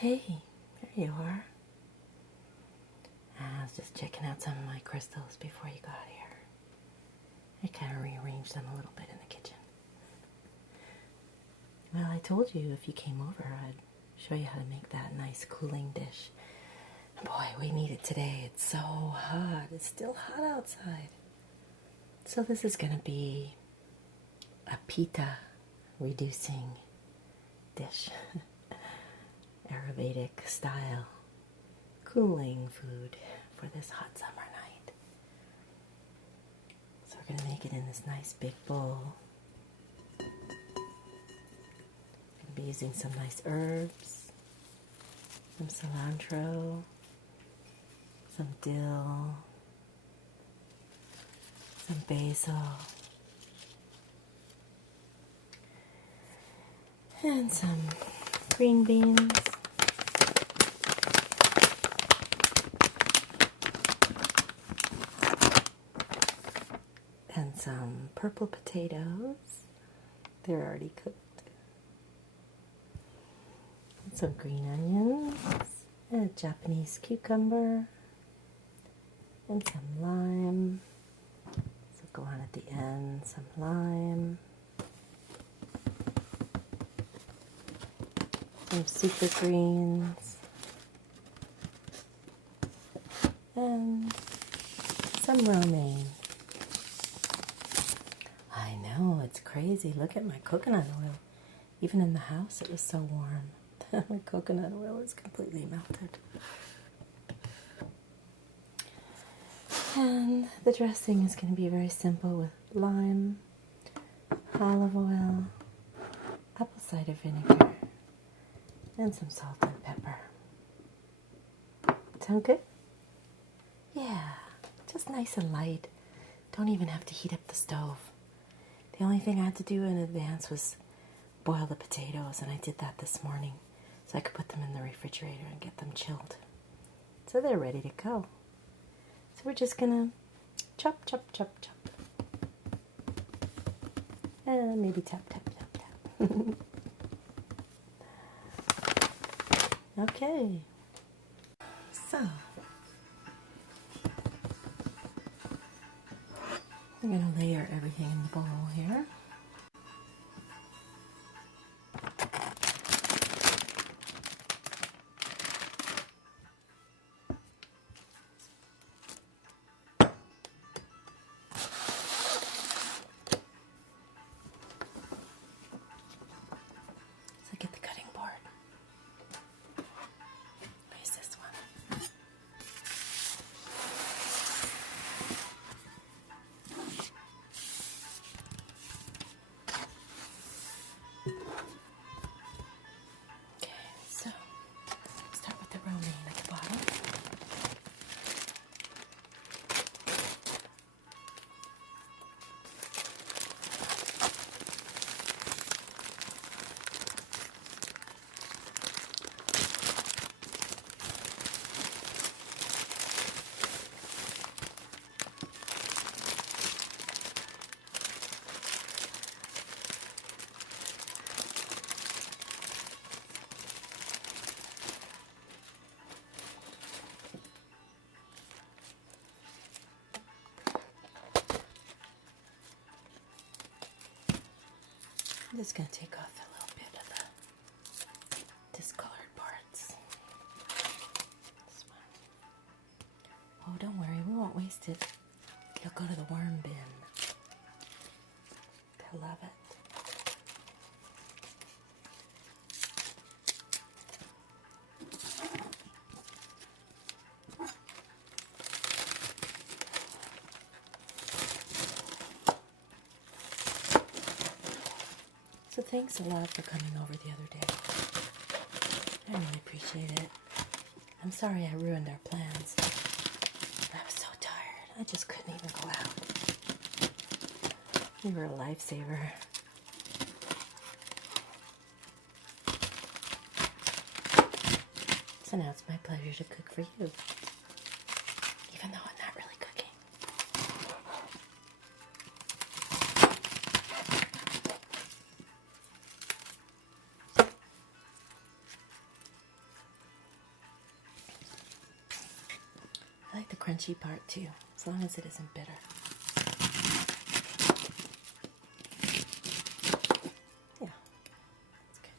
Hey, there you are. I was just checking out some of my crystals before you got here. I kind of rearranged them a little bit in the kitchen. Well, I told you if you came over, I'd show you how to make that nice cooling dish. Boy, we need it today. It's so hot. It's still hot outside. So this is going to be a Pitta reducing dish. Aruyvedic style cooling food for this hot summer night. So we're going to make it in this nice big bowl. Going to be using some nice herbs, some cilantro, some dill, some basil, and some green beans. And some purple potatoes. They're already cooked. And some green onions. And a Japanese cucumber. And some lime. So go on at the end, some lime. Some super greens. And some romaine. I know, it's crazy. Look at my coconut oil. Even in the house, it was so warm. My coconut oil is completely melted. And the dressing is going to be very simple with lime, olive oil, apple cider vinegar, and some salt and pepper. Sound good? Yeah, just nice and light. Don't even have to heat up the stove. The only thing I had to do in advance was boil the potatoes, and I did that this morning so I could put them in the refrigerator and get them chilled. So they're ready to go. So we're just gonna chop, chop, chop, chop. And maybe tap, tap, tap, tap. Okay. So we're going to layer everything in the bowl here. So get the cutting board. Where's this one? So, start with the romaine at the bottom. I'm just going to take off a little bit of the discolored parts. This one. Oh, don't worry, we won't waste it. It'll go to the worm bin. They'll love it. So thanks a lot for coming over the other day. I really appreciate it. I'm sorry I ruined our plans. But I was so tired. I just couldn't even go out. You were a lifesaver. So now it's my pleasure to cook for you. Even though I'm not really cooking. crunchy part too, as long as it isn't bitter. Yeah, that's good.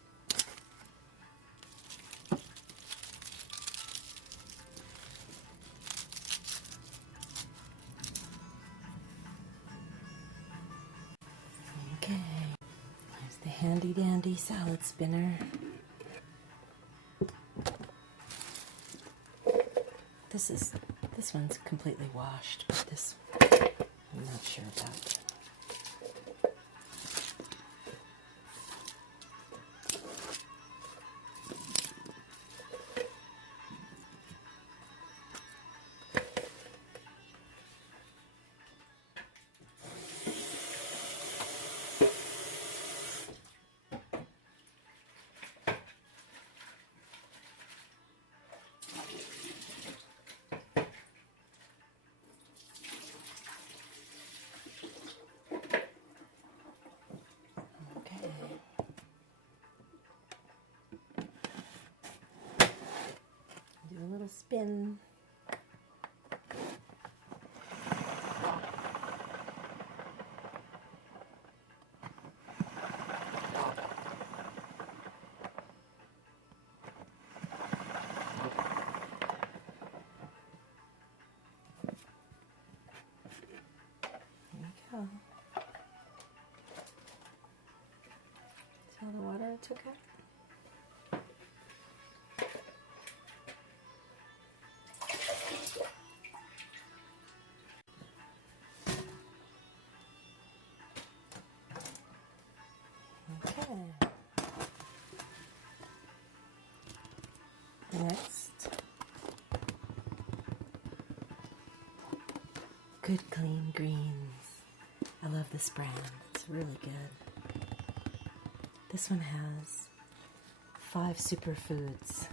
Okay, there's the handy dandy salad spinner. This one's completely washed, but this I'm not sure about. Do a little spin. There we go. See all the water it took out? Okay. Next, Good Clean Greens. I love this brand. It's really good. This one has 5 superfoods.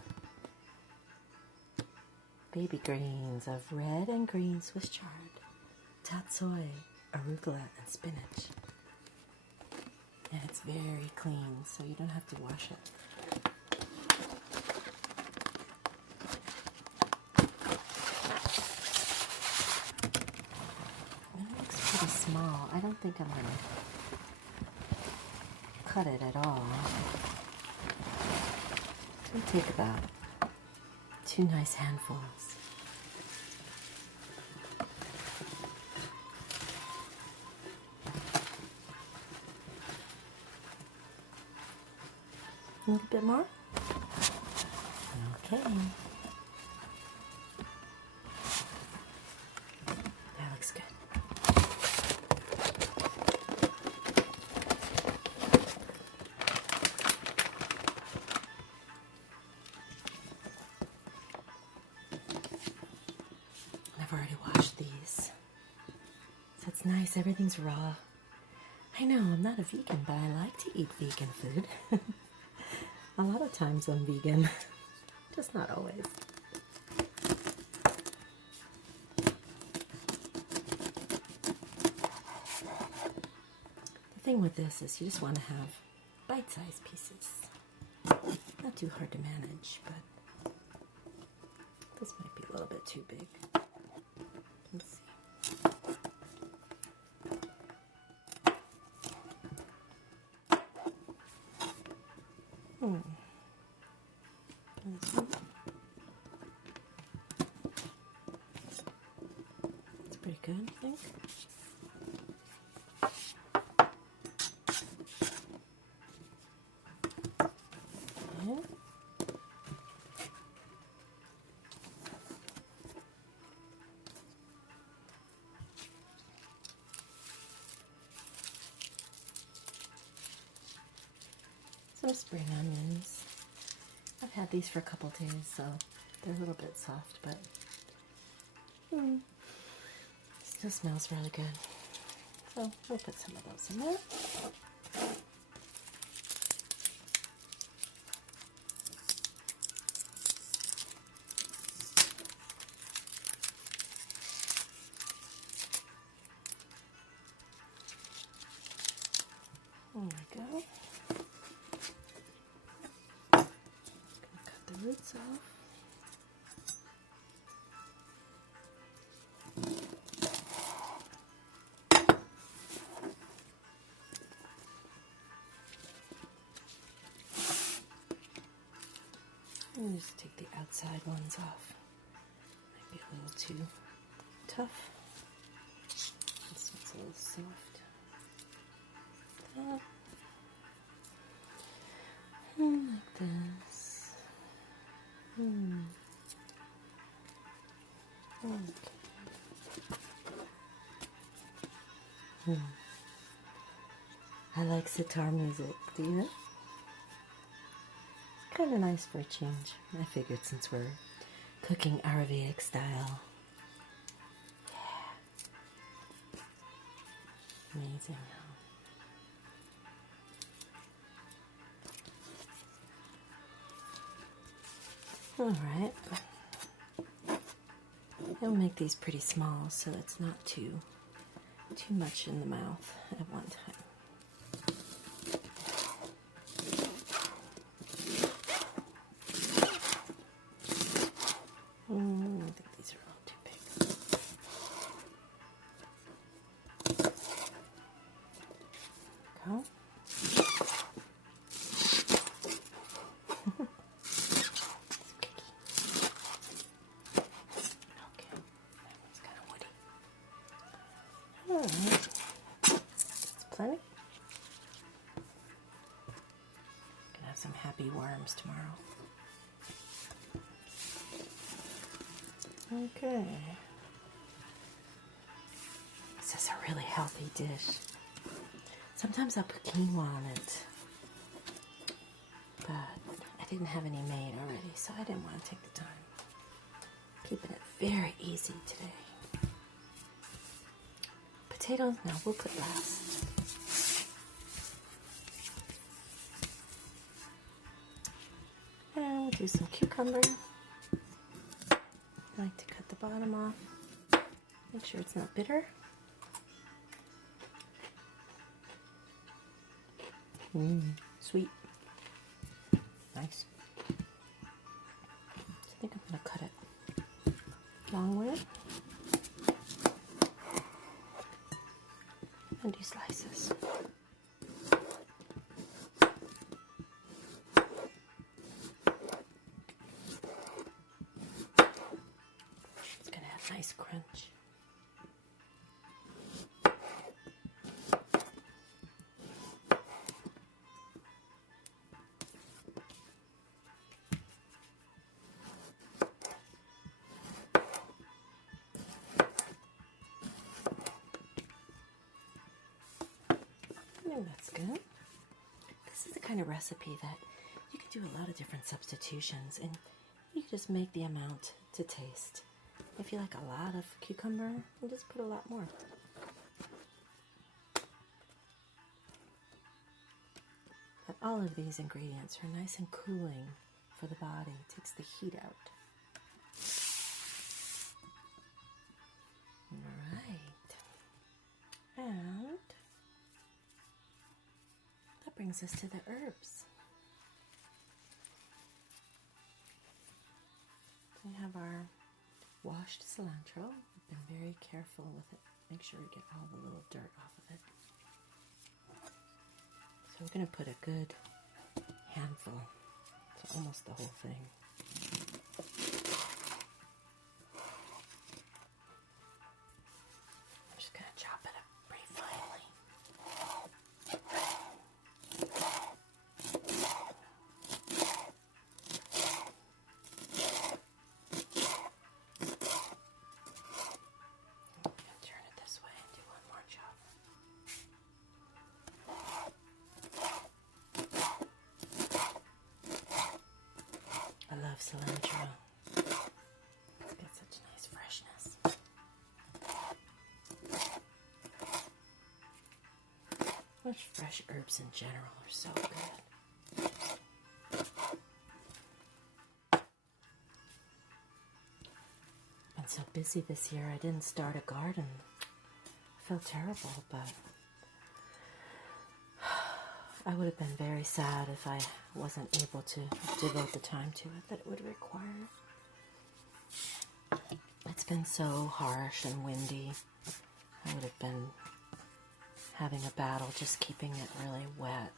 Baby greens of red and green Swiss chard, tatsoi, arugula, and spinach. And it's very clean, so you don't have to wash it. It looks pretty small. I don't think I'm going to cut it at all. It's going to take about 2 nice handfuls. A little bit more? Okay. That looks good. I've already washed these. So it's nice, everything's raw. I know, I'm not a vegan, but I like to eat vegan food. A lot of times I'm vegan, just not always. The thing with this is you just want to have bite-sized pieces. Not too hard to manage, but this might be a little bit too big. Let's see. It's pretty good, I think. Yeah. Some spring onions. I've had these for a couple days, so they're a little bit soft, but still smells really good. So we'll put some of those in there. There we go. Cut the roots off. Let me just take the outside ones off. Might be a little too tough. This one's a little soft. Like this. Okay. I like sitar music. Do you? It's kind of nice for a change. I figured since we're cooking Aruyvedic style. Yeah. Amazing. Alright. I'll make these pretty small so it's not too much in the mouth at one time. I think these are all too big. Go. Plenty. Gonna have some happy worms tomorrow. Okay. This is a really healthy dish. Sometimes I'll put quinoa on it, but I didn't have any made already, so I didn't want to take the time. Keeping it very easy today. Potatoes, no, we'll put last. And we'll do some cucumber. I like to cut the bottom off. Make sure it's not bitter. Sweet. Nice. So I think I'm going to cut it long way. And do slices. It's going to have nice crunch. I think that's good. This is the kind of recipe that you can do a lot of different substitutions, and you can just make the amount to taste. If you like a lot of cucumber, you just put a lot more. But all of these ingredients are nice and cooling for the body. It takes the heat out. Alright. And that brings us to the herbs. We have our washed cilantro. I've been very careful with it. Make sure we get all the little dirt off of it. So we're going to put a good handful, so almost the whole thing. I'm just going to chop it up pretty finely. Turn it this way and do one more chop. I love cilantro. It's got such nice freshness. Fresh herbs in general are so good. I've been so busy this year, I didn't start a garden. I felt terrible, but I would have been very sad if I wasn't able to devote the time to it that it would require. It's been so harsh and windy. I would have been having a battle just keeping it really wet.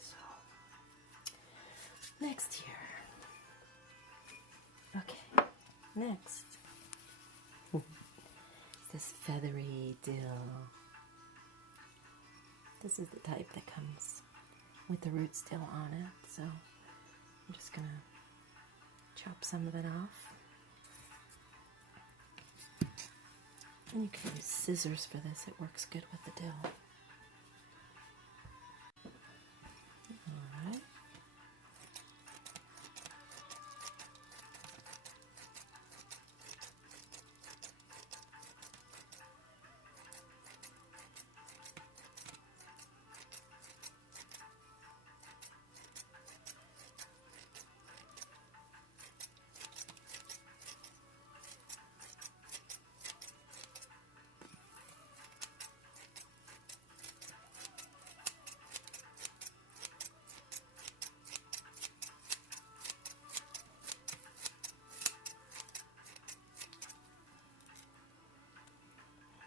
So, next year. Next, this feathery dill. This is the type that comes with the root still on it, so I'm just gonna chop some of it off. And you can use scissors for this, it works good with the dill.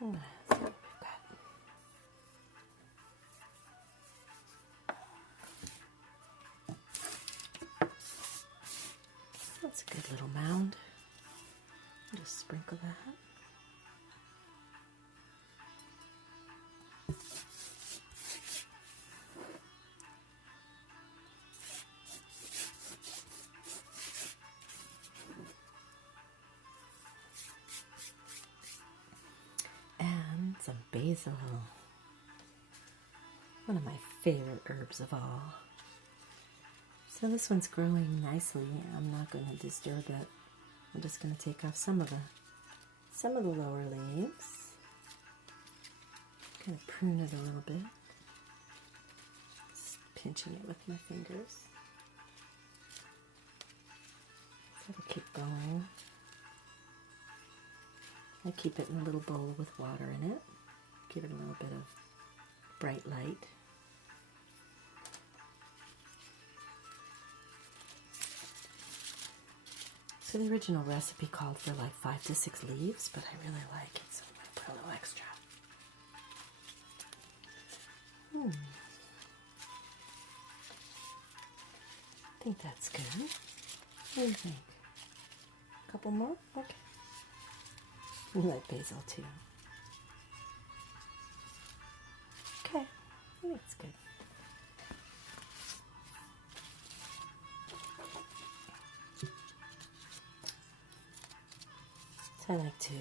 Alright. Let's see what we've got. That's a good little mound. Just sprinkle that. And some basil. One of my favorite herbs of all. So this one's growing nicely. I'm not going to disturb it. I'm just going to take off some of the lower leaves. Kind of prune it a little bit. Just pinching it with my fingers. So it'll keep going. I keep it in a little bowl with water in it. Give it a little bit of bright light. So the original recipe called for like 5 to 6 leaves, but I really like it, so I'm going to put a little extra. I think that's good. What do you think? A couple more? Okay. You like basil too. Okay, I think it's good. So I like to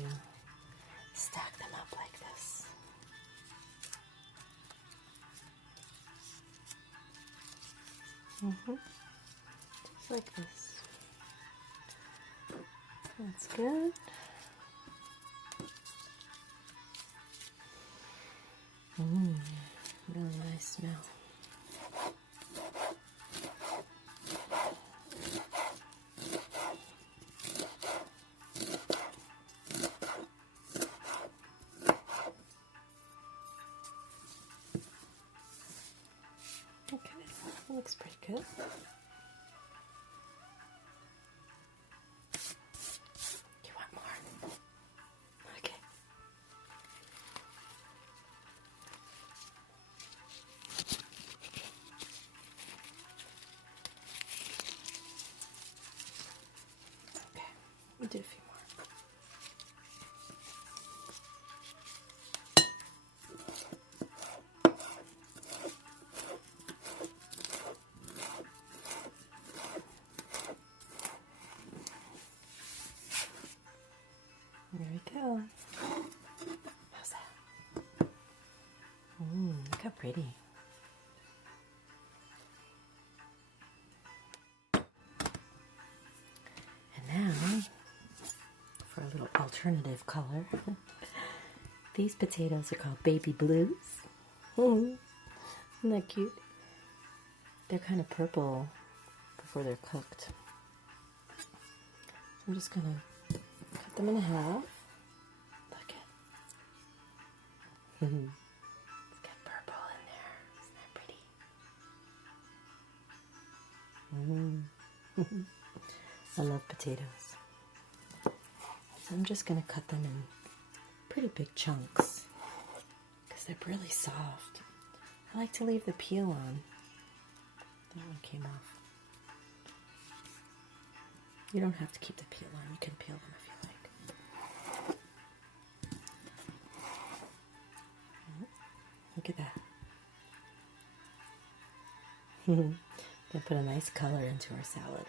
stack them up like this. Just like this. That's good. Really nice smell. Okay, that looks pretty good. You want more? Okay. Okay, we'll do a few more. There we go. How's that? Look how pretty. And now, for a little alternative color, these potatoes are called baby blues. Isn't that cute? They're kind of purple before they're cooked. I'm just going to cut them in half. Look at it's got purple in there. Isn't that pretty? I love potatoes. So I'm just going to cut them in pretty big chunks because they're really soft. I like to leave the peel on. That one came off. You don't have to keep the peel on. You can peel them if you like. Look at that. Gonna put a nice color into our salad.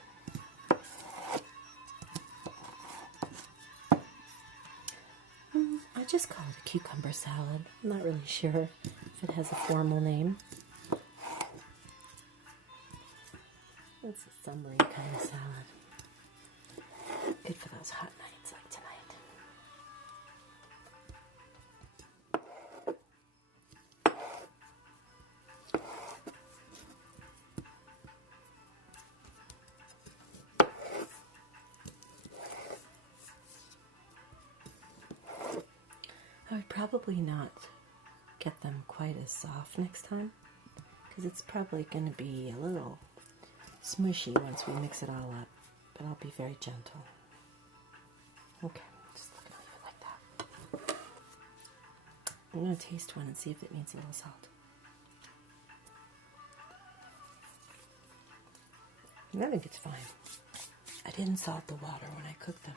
I just call it a cucumber salad. I'm not really sure if it has a formal name. It's a summery kind of salad. Good for those hot nights like tonight. I would probably not get them quite as soft next time, because it's probably going to be a little smushy once we mix it all up, but I'll be very gentle. Okay, just look at it like that. I'm going to taste one and see if it needs a little salt. I think it's fine. I didn't salt the water when I cooked them,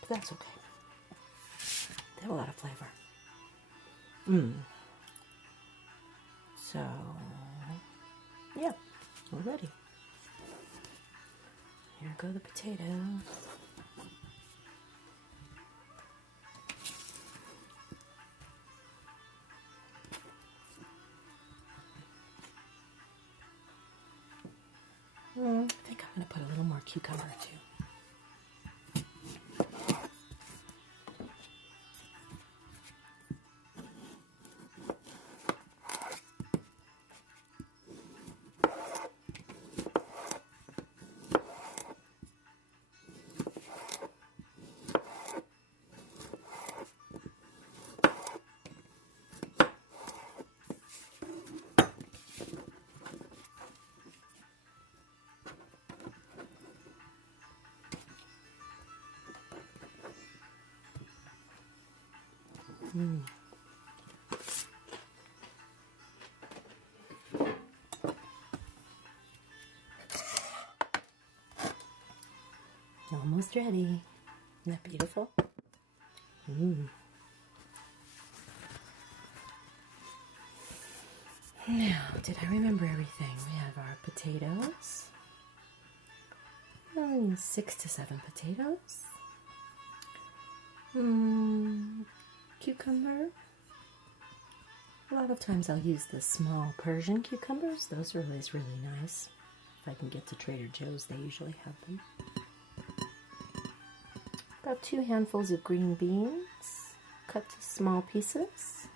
but that's okay. They have a lot of flavor. So, yeah, we're ready. Here go the potatoes. I think I'm going to put a little more cucumber too. Almost ready. Isn't that beautiful? Now, did I remember everything? We have our potatoes. 6 to 7 potatoes. Cucumber. A lot of times I'll use the small Persian cucumbers. Those are always really nice. If I can get to Trader Joe's, they usually have them. About 2 handfuls of green beans, cut to small pieces.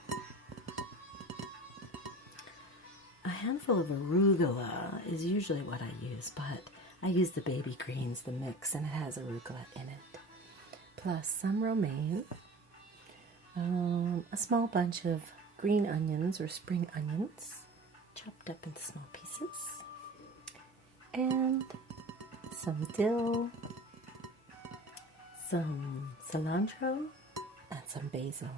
A handful of arugula is usually what I use, but I use the baby greens, the mix, and it has arugula in it. Plus some romaine, a small bunch of green onions or spring onions, chopped up into small pieces, and some dill, some cilantro, and some basil.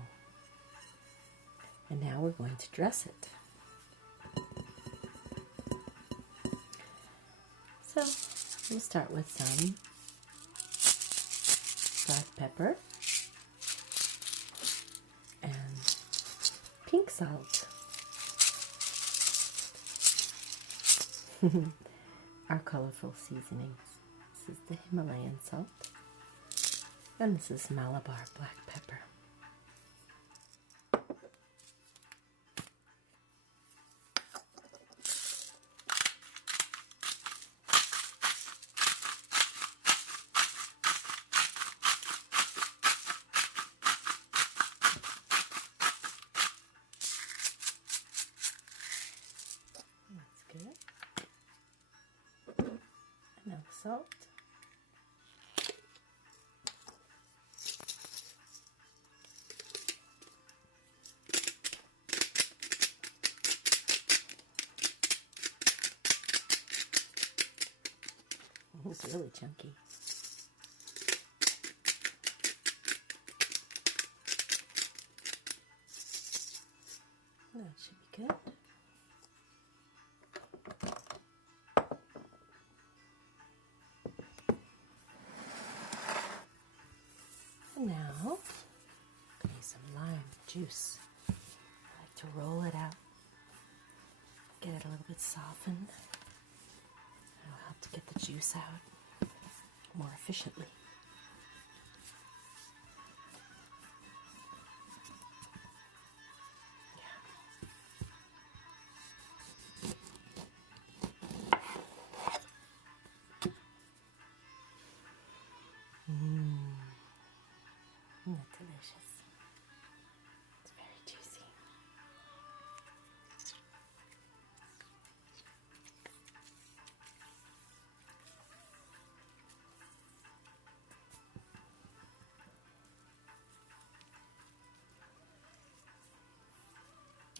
And now we're going to dress it. So we'll start with some black pepper and pink salt. Our colorful seasonings. This is the Himalayan salt. And this is Malabar black pepper. That's good. And now the salt. Oh, it's really chunky. That should be good. juice. I like to roll it out, get it a little bit softened. It'll help to get the juice out more efficiently. That's delicious. It's very juicy.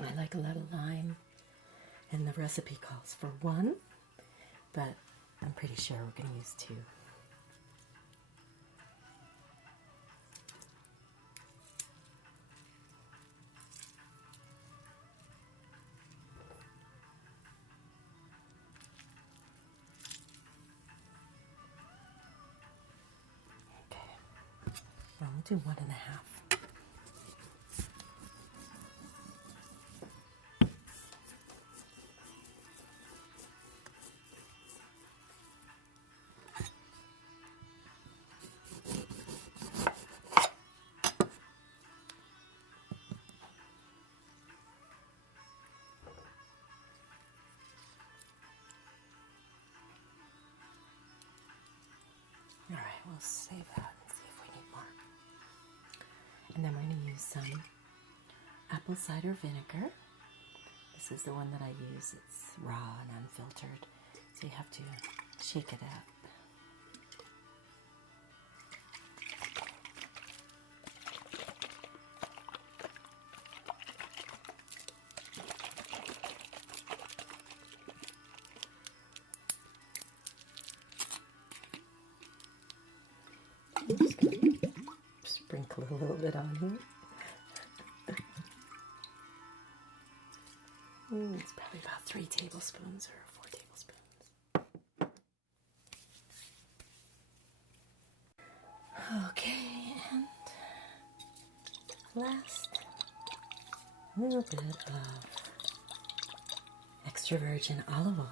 I like a lot of lime, and the recipe calls for 1, but I'm pretty sure we're going to use 2. Well, we'll do 1.5. All right, we'll save that and see if we need more. And then we're going to use some apple cider vinegar. This is the one that I use. It's raw and unfiltered, so you have to shake it up. I'm just going to sprinkle a little bit on here. It's probably about 3 tablespoons or 4 tablespoons. Okay, and last, a little bit of extra virgin olive oil.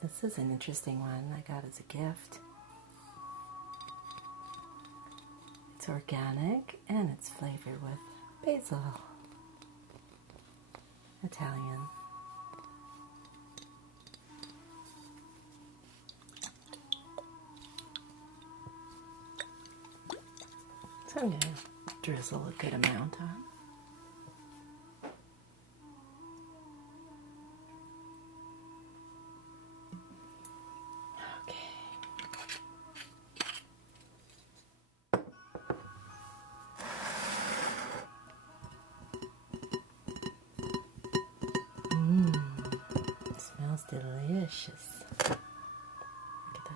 This is an interesting one I got as a gift. It's organic and it's flavored with basil. Italian. So I'm going to drizzle a good amount on. Smells delicious. Look at that.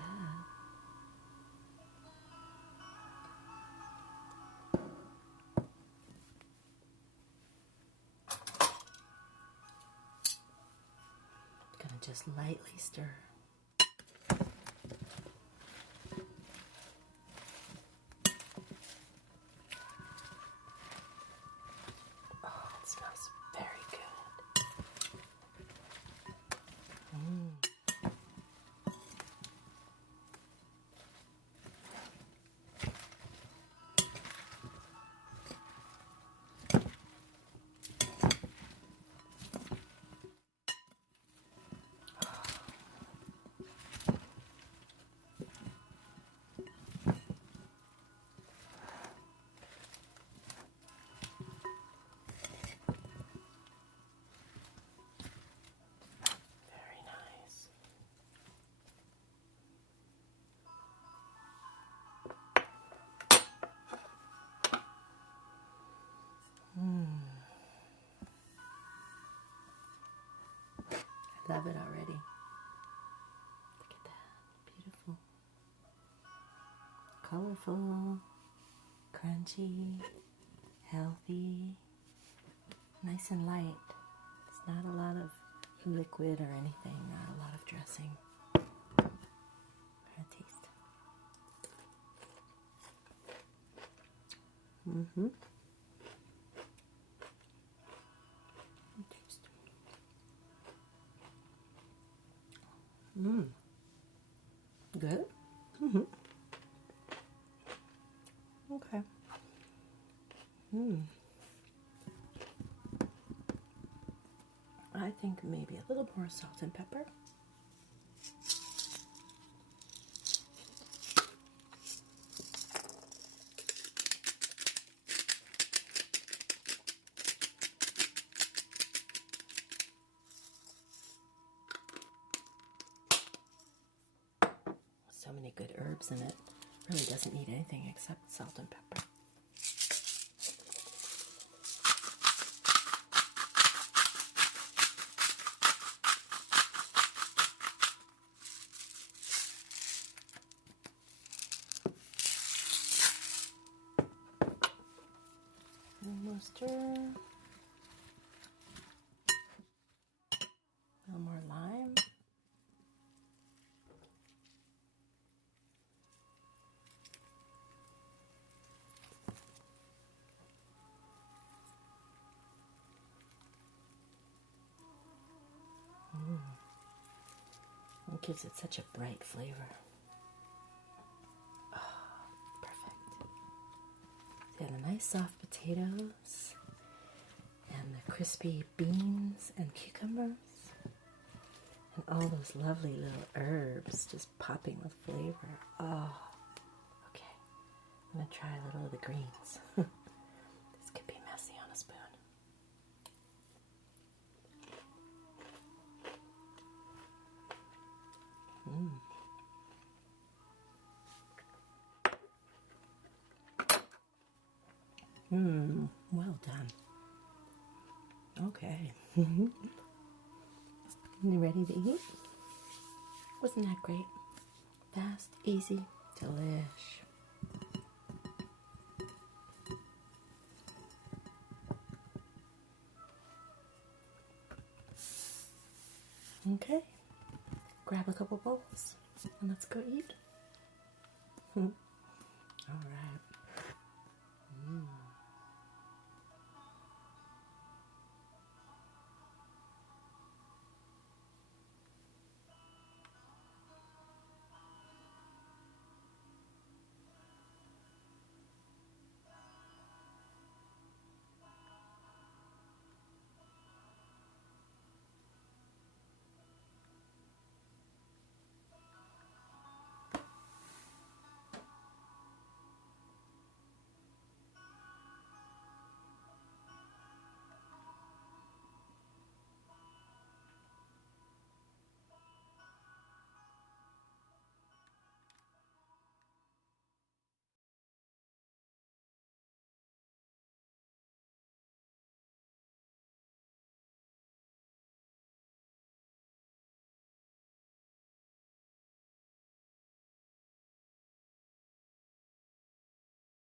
I'm gonna just lightly stir. Oh, it smells very good. I love it already. Look at that. Beautiful. Colorful. Crunchy. Healthy. Nice and light. It's not a lot of liquid or anything. Not a lot of dressing. Try to taste. Mm-hmm. Good. Mm-hmm. Okay. I think maybe a little more salt and pepper. So many good herbs in it. Really doesn't need anything except salt and pepper. One more stir. A little more lime. It gives it such a bright flavor. Oh, perfect. So you have the nice soft potatoes and the crispy beans and cucumbers and all those lovely little herbs just popping with flavor. Oh, okay. I'm going to try a little of the greens. This could be messy on a spoon. Well done. Okay. You ready to eat? Wasn't that great? Fast, easy, delish. Okay. Grab a couple bowls and let's go eat.